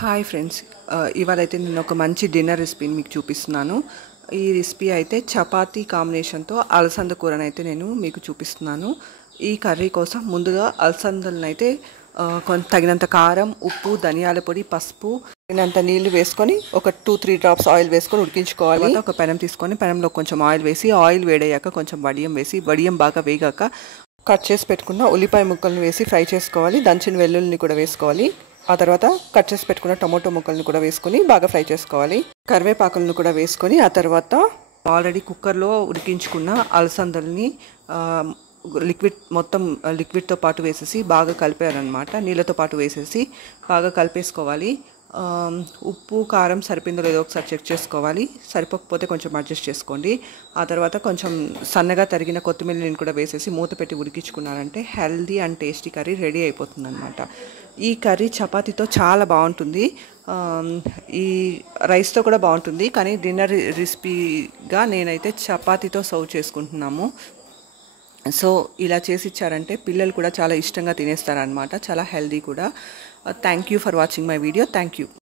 Hi friends, ఇవాళైతే నేను ఒక మంచి డిన్నర్ రెసిపీని మీకు చూపిస్తున్నాను. ఈ రెసిపీ అయితే చపాతీ కాంబినేషన్తో అలసంద కూరని అయితే నేను మీకు చూపిస్తున్నాను. ఈ కర్రీ కోసం ముందుగా అలసందలను అయితే కొంత తగినంత కారం, ఉప్పు, ధనియాల పొడి, పసుపు, తగినంత నీళ్లు వేసుకొని ఒక 2-3 డ్రాప్స్ ఆయిల్ వేసుకొని ఉడికించుకోవాలి. ఒక పెనం తీసుకొని పెనంలో కొంచెం ఆయిల్ వేసి, ఆయిల్ వేడయ్యాక కొంచెం వడియం వేసి, వడియం బాగా వేగాక కట్ చేసి పెట్టుకున్న ఉల్లిపాయ ముక్కలను వేసి ఫ్రై చేసుకోవాలి. దంచిన వెల్లుల్లిని కూడా వేసుకోవాలి. ఆ తర్వాత కట్ చేసి పెట్టుకున్న టొమాటో ముక్కలను కూడా వేసుకొని బాగా ఫ్రై చేసుకోవాలి. కరివేపాకులను కూడా వేసుకొని ఆ తర్వాత ఆల్రెడీ కుక్కర్లో ఉడికించుకున్న అలసందల్ని లిక్విడ్ మొత్తం లిక్విడ్తో పాటు వేసేసి బాగా కలిపేయాలన్నమాట. నీళ్ళతో పాటు వేసేసి బాగా కలిపేసుకోవాలి. ఉప్పు కారం సరిపోయిందో లేదో ఒకసారి చెక్ చేసుకోవాలి. సరిపోకపోతే కొంచెం అడ్జస్ట్ చేసుకోండి. ఆ తర్వాత కొంచెం సన్నగా తరిగిన కొత్తిమీరని కూడా వేసేసి మూత పెట్టి ఉడికించుకున్నారంటే healthy and tasty curry ready అయిపోతుంది అనమాట. ఈ కర్రీ చపాతీతో చాలా బాగుంటుంది. ఈ రైస్తో కూడా బాగుంటుంది, కానీ డిన్నర్ రెసిపీగా నేనైతే చపాతీతో సర్వ్ చేసుకుంటున్నాము. సో ఇలా చేసి ఇచ్చారంటే పిల్లలు కూడా చాలా ఇష్టంగా తినేస్తారనమాట. చాలా హెల్దీ కూడా. Thank you for watching my video. Thank you.